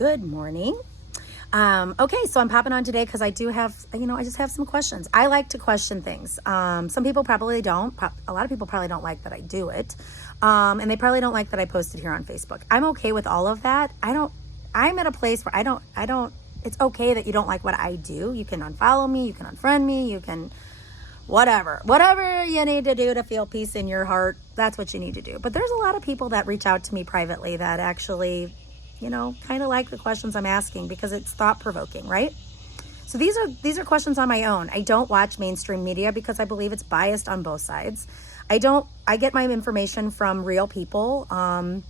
Good morning. Okay, so I'm popping on today because I do have, I just have some questions. I like to question things. Some people probably don't. A lot of people probably don't like that I do it. And they probably don't like that I posted here on Facebook. I'm okay with all of that. I'm at a place where it's okay that you don't like what I do. You can unfollow me, you can unfriend me, you can whatever you need to do to feel peace in your heart. That's what you need to do. But there's a lot of people that reach out to me privately that actually, kind of like the questions I'm asking because it's thought-provoking, right? So these are questions on my own. I don't watch mainstream media because I believe it's biased on both sides. I get my information from real people, and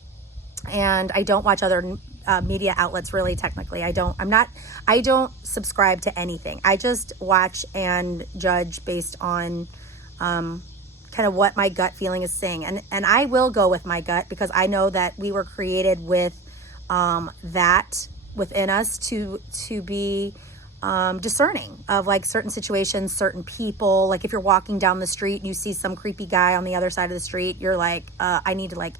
I don't watch other media outlets really. Technically, I don't subscribe to anything. I just watch and judge based on kind of what my gut feeling is saying, and I will go with my gut because I know that we were created with that within us to be discerning of like certain situations, certain people. Like if you're walking down the street and you see some creepy guy on the other side of the street, you're like, I need to like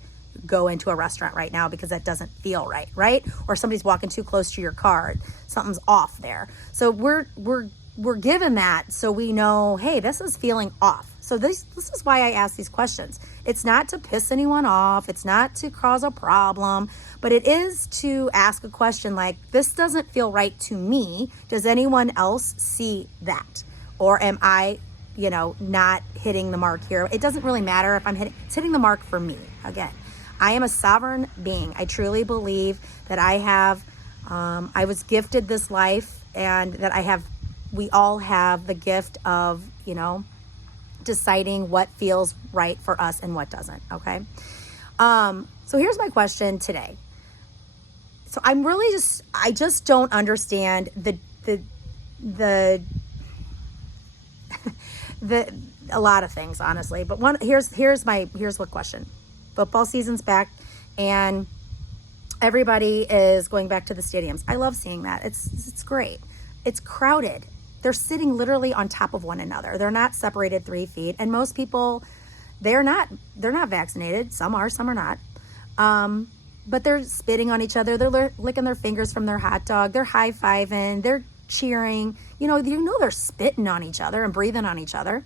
go into a restaurant right now because that doesn't feel right? Or somebody's walking too close to your car, something's off there. So we're given that so we know, hey, this is feeling off. So this is why I ask these questions. It's not to piss anyone off. It's not to cause a problem, but it is to ask a question like, this doesn't feel right to me. Does anyone else see that? Or am I, not hitting the mark here? It doesn't really matter if it's hitting the mark for me. Again, I am a sovereign being. I truly believe that I was gifted this life and that we all have the gift of, deciding what feels right for us and what doesn't. Okay. So here's my question today. So I just don't understand a lot of things, honestly, but here's what question. Football season's back and everybody is going back to the stadiums. I love seeing that. It's great. It's crowded. They're sitting literally on top of one another. They're not separated 3 feet. And most people, they're not vaccinated. Some are, some are not. But they're spitting on each other. They're licking their fingers from their hot dog. They're high-fiving. They're cheering. They're spitting on each other and breathing on each other.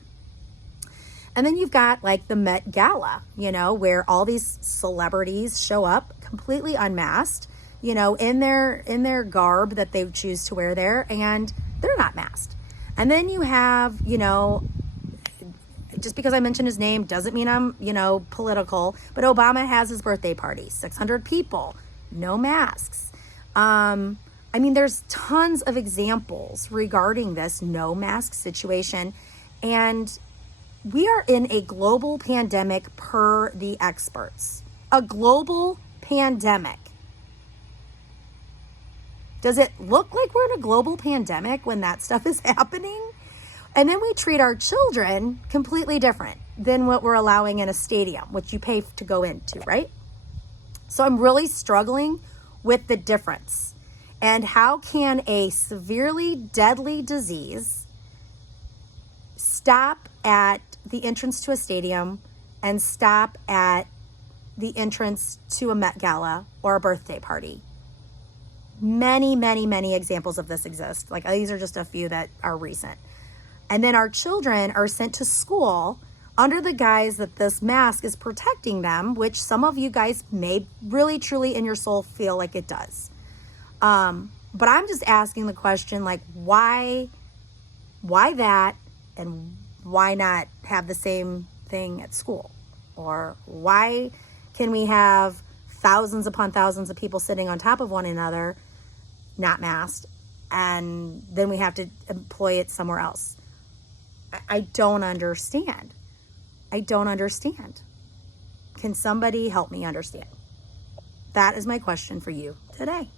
And then you've got like the Met Gala, where all these celebrities show up completely unmasked, in their garb that they choose to wear there, and they're not masked. And then you have, just because I mentioned his name doesn't mean I'm, political, but Obama has his birthday party, 600 people, no masks. There's tons of examples regarding this no mask situation. And we are in a global pandemic per the experts. A global pandemic. Does it look like we're in a global pandemic when that stuff is happening? And then we treat our children completely different than what we're allowing in a stadium, which you pay to go into, right? So I'm really struggling with the difference. And how can a severely deadly disease stop at the entrance to a stadium and stop at the entrance to a Met Gala or a birthday party? Many, many, many examples of this exist. Like these are just a few that are recent. And then our children are sent to school under the guise that this mask is protecting them, which some of you guys may really, truly in your soul feel like it does. But I'm just asking the question, like, why that, and why not have the same thing at school? Or why can we have thousands upon thousands of people sitting on top of one another, not masked, and then we have to employ it somewhere else? I don't understand. Can somebody help me understand? That is my question for you today.